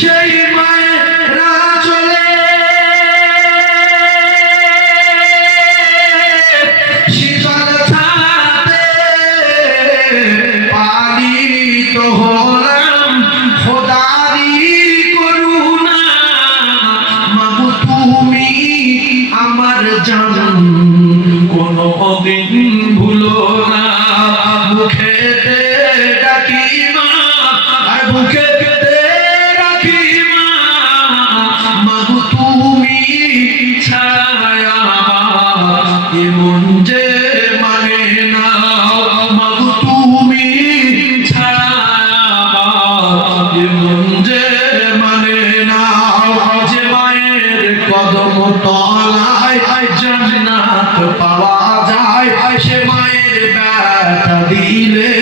সেই মায়েরা চলে শীতল ছাতে পালিত হলাম খোদারি করুণা। মাগো তুমি আমার জান তলায় জান্নাত পাওয়া যায়। সে মায়ের ব্যথা দিলে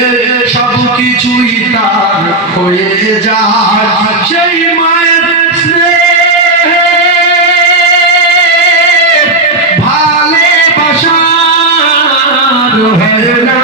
সব কিছুই তার হয়ে যায়। সেই মায়ের স্নেহে ভালোবাসার হয় না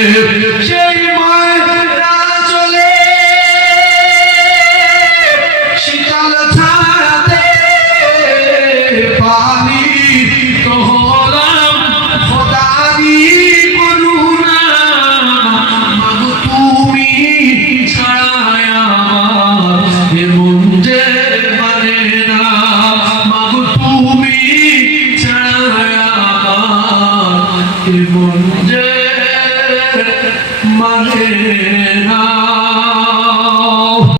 Yeah. মাঝে